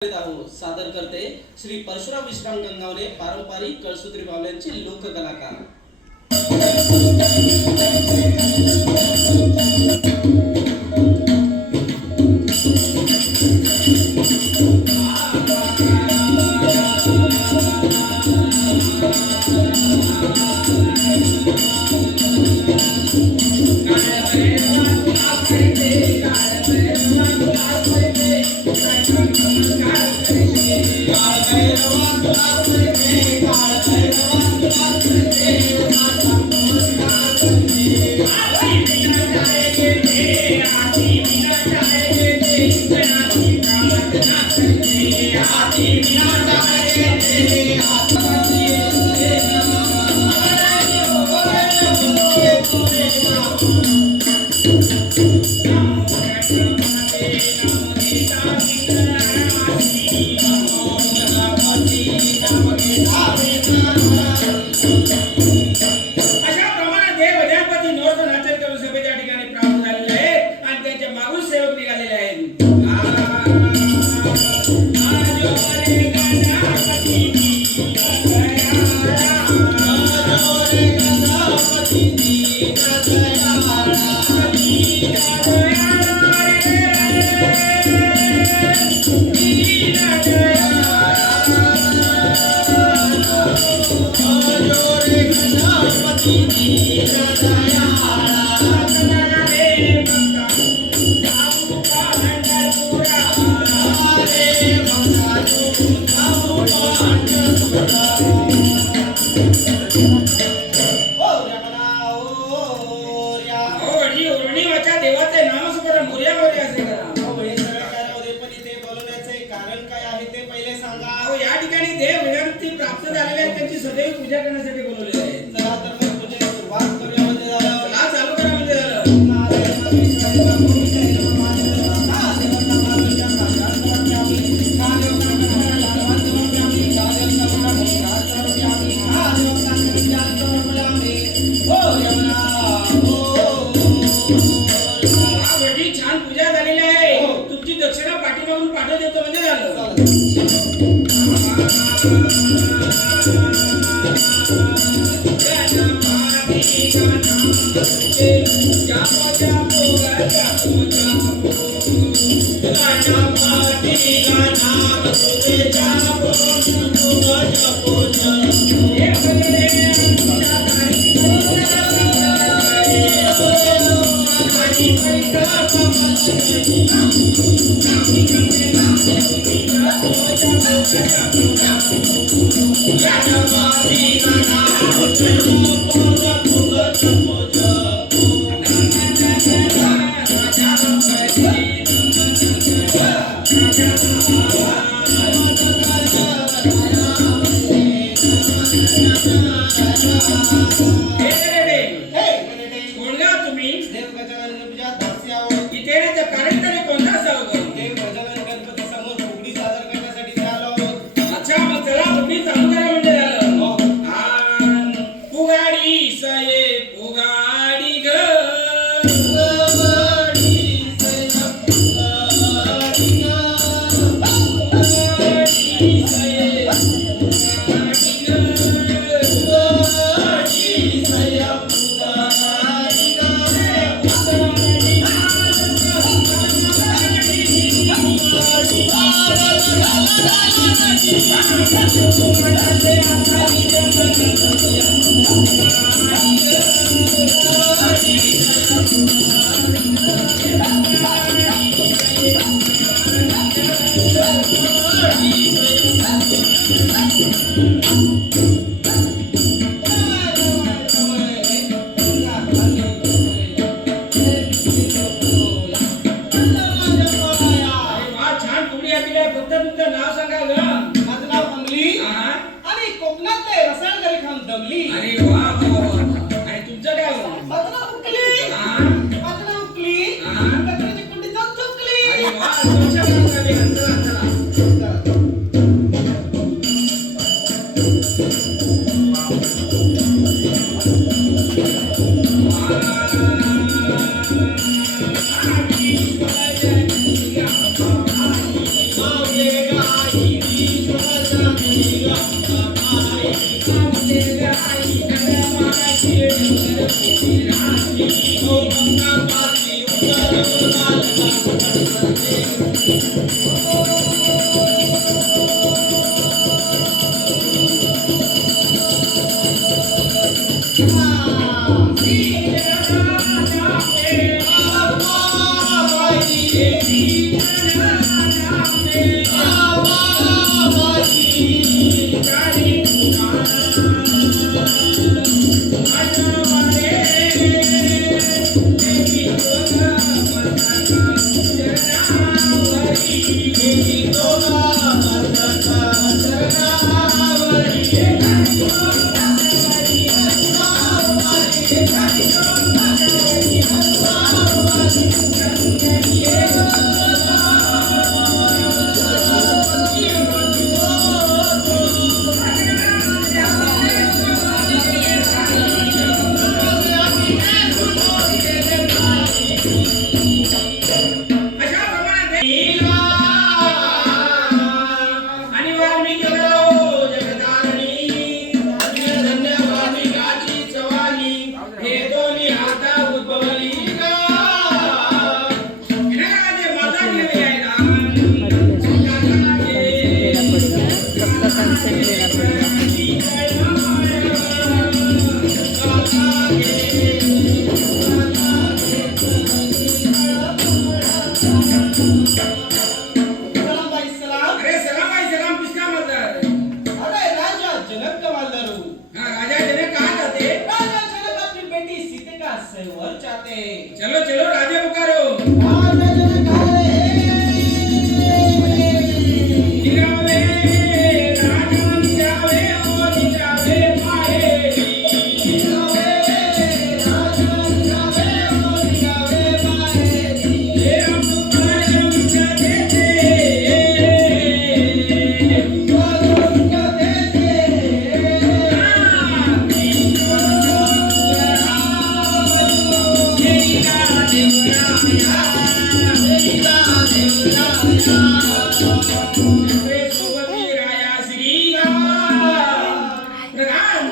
सादर करते श्री परशुराम विश्राम गंगावले पारंपरिक कळसूत्री बावल्यांचे लोककलाकार। Oh, चक्रे सोबती राया श्रीराम. प्रधान,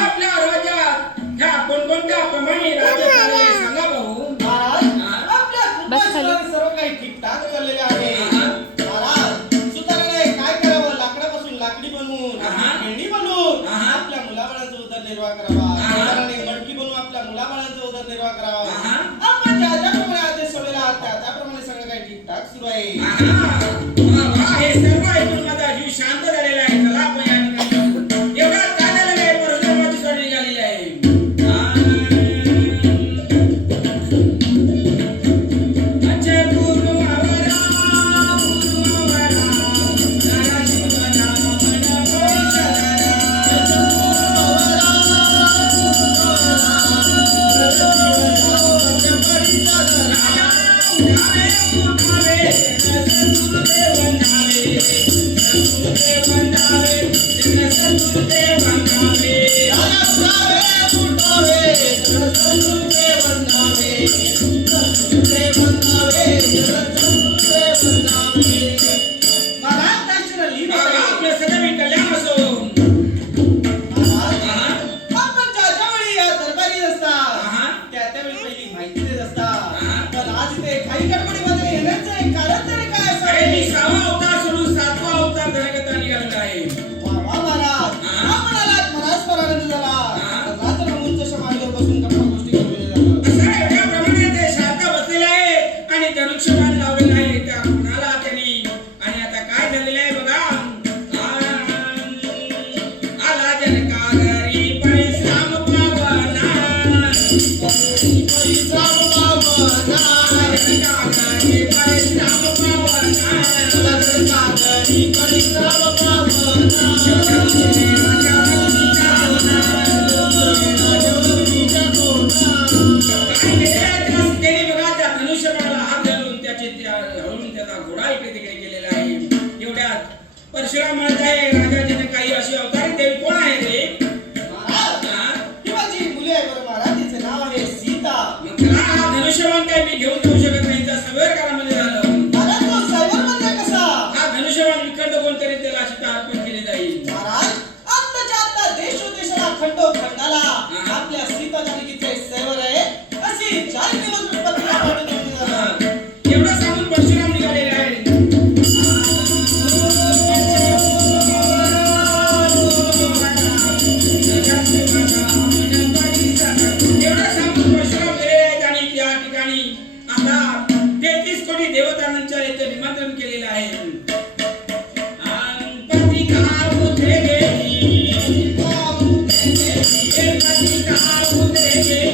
आपल्या राज्यात ह्या कोणकोणत्या प्रमाणे राज्य चालले सांगा भाऊ. महाराज आपल्या कृपाशीर्वादाने सर्व काही ठीकठाक चाललेले आहे. महाराज सुताराने काय करावं, लाकडापासून लाकडी बनवून खेळणी बनवून आपल्या मुलाबाळांचा उदरनिर्वाह करावा. सुताराने मडकी बनवून आपल्या मुलाबाळांचा उदरनिर्वाह करावा. आपण ज्या ज्याप्रमाणे आदेश सोडलेला आहात त्याप्रमाणे सगळं काही ठीकठाक सुरू आहे. हे सर्व ऐकून माझा जीव शांत झालेला आहे. चला आपण या ठिकाणी एवढ्यात काय झालेलं आहे, परशुरामाची स्वारी निघालेली आहे. अजय गुरु आवरा, नारा शिवना मन आपलं सदैव कल्याण असो. त्यावेळी पहिली माहिती देत असतात. पण आज ते काही गडबडीमध्ये येण्याचं एक कारण तरी काय असावे? मी 6वा अवतार सोडून 7वा अवतार धरण्याकरता निघालेला आहे. वा वा महाराज, आपण आलात महाराज, फार आनंद झाला. रात्र उंच मांडीवर बसून गप्पा गोष्टी करू असं आहे, त्याप्रमाणे ते शांत बसलेले आहे आणि धनुष्यबाण लावलेलं आहे त्या कुणाला त्यांनी. आणि आता काय झालेलं आहे बघा. आला जनकागरी परिश्रम पावना, परिश्रम पावना, जनकागरी परिश्रम पावना, जनकागरी परिश्रम पावना. त्यांनी बघा त्या धनुष्यबाणाला हात घालून हळून त्याचा घोडा इकडे तिकडे केलेला आहे. एवढ्यात परशुराम म्हणत आहे, राजा जनकाई अशी अवतारी देवी कोण आहे रे? ही माझी मुले आहे बरं महाराज, तिचे नाव आहे सीता. मग त्याला हा धनुष्यबाण काय मी घेऊन जाऊ शकत नाही. त्या सगळ्या काळामध्ये झालं. महाराज तो सैवर म्हणजे कसा? हा धनुष्यबाण विखंड कोणतरी त्याला सीता अर्पण केली जाईल. महाराज आत्ताच्या आत्ता देशोदेशाला खंडोखंडाला आपल्या सीता जानकीचे सैवर आहे अशी 4 किलोमीटर पत्रिका पाठवून दिली जाणार. एवढं सांगून परशुराम निघालेले आहे. एवढं सांगून परशुराम गेलेले आहेत आणि त्या ठिकाणी आता 33 कोटी देवतांच्या इथे निमंत्रण केलेलं आहे. पत्रिका उतरे गेली, पत्रिका उतरे गेली,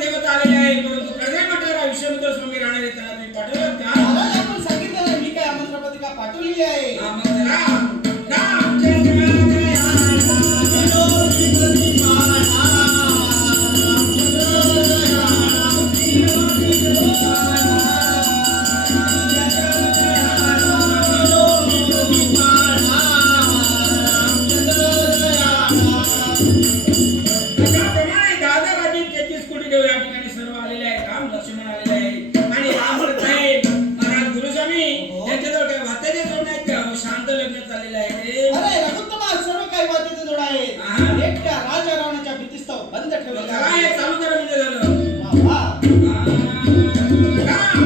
देवता आलेले आहे. परंतु कडे मठाला विश्वमित्र स्वामी राहणारे त्यांना तुम्ही पाठवलं का? महाराज आपण सांगितलं ना, मी काय आमंत्रण पत्रिका पाठवलेली आहे. मग रामचंद्र त्याप्रमाणे दादा राजे 33 कोटी देव या ठिकाणी सर्व आलेले आहेत. राम लक्ष्मण आलेले आहेत आणि राम म्हणत आहे, महाराज गुरुस्वामी त्यांच्याजवळ काही वात्याचे जोड नाहीत का? शांत लग्न चाललेलं आहे ते. अरे रघुत्तमा, सर्व काही वाद्याचे जोड आहे. एकट्या राजा रावणाच्या भीतीस्तव बंद ठेवलेला काय आहे. चालू करा म्हणजे झालं. वा वा. राम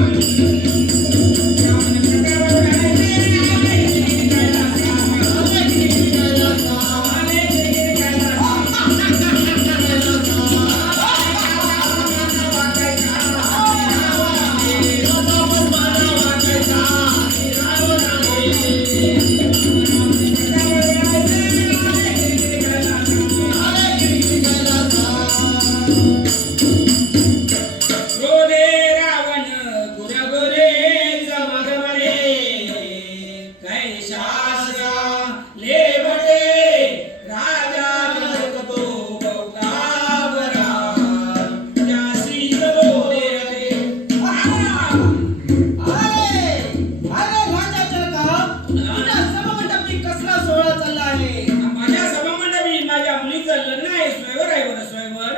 स्वयंवर.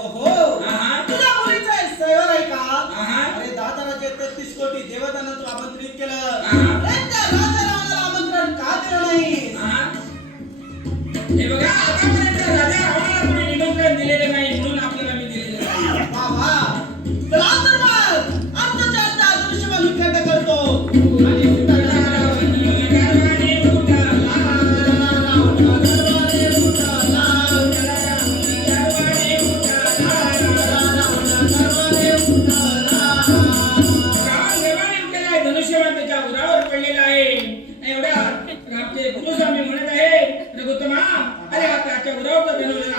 ओहो आहा. तुझ्या मुलीचं हे सैवर आहे का? आहा. अरे 33 कोटी देवतांना तू आमंत्रित केलं. आहा. अरे त्या राजा आमंत्रण का दिलं नाही? आहा. हे बघा आतापर्यंत राजा रावणाला कोणी निमंत्रण दिलेलं नाही म्हणून आपल्याला मी दिलेलं नाही. वा वा. चला तर मग आमच्या चर्चा दृश्यमान विख्यात करतो. आणि सुताला गरवाने उठाला, दरबारे उठाला, गरवाने उठाला. दरबारे उठाला. रावण केलाय धनुष्यबाण त्याच्या उरावर पडलेला आहे. एवढ्या रामचे गुरुस्वामी म्हणत आहे रघुत्तमा, अरे हा त्याच्या उरावर धनुष्य